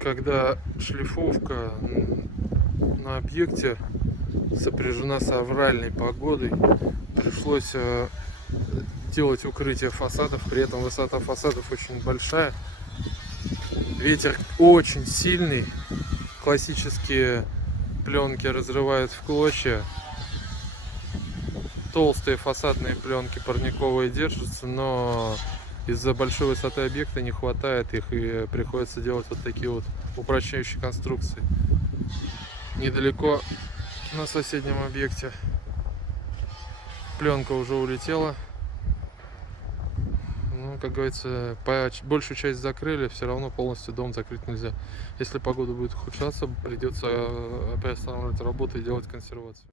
когда шлифовка на объекте сопряжена с авральной погодой, пришлось делать укрытие фасадов, при этом высота фасадов очень большая, ветер очень сильный, классические пленки разрывают в клочья, толстые фасадные пленки парниковые держатся, но из-за большой высоты объекта не хватает их, и приходится делать вот такие вот упрощающие конструкции. Недалеко на соседнем объекте пленка уже улетела. Ну, как говорится, большую часть закрыли, все равно полностью дом закрыть нельзя. Если погода будет ухудшаться, придется приостанавливать работу и делать консервацию.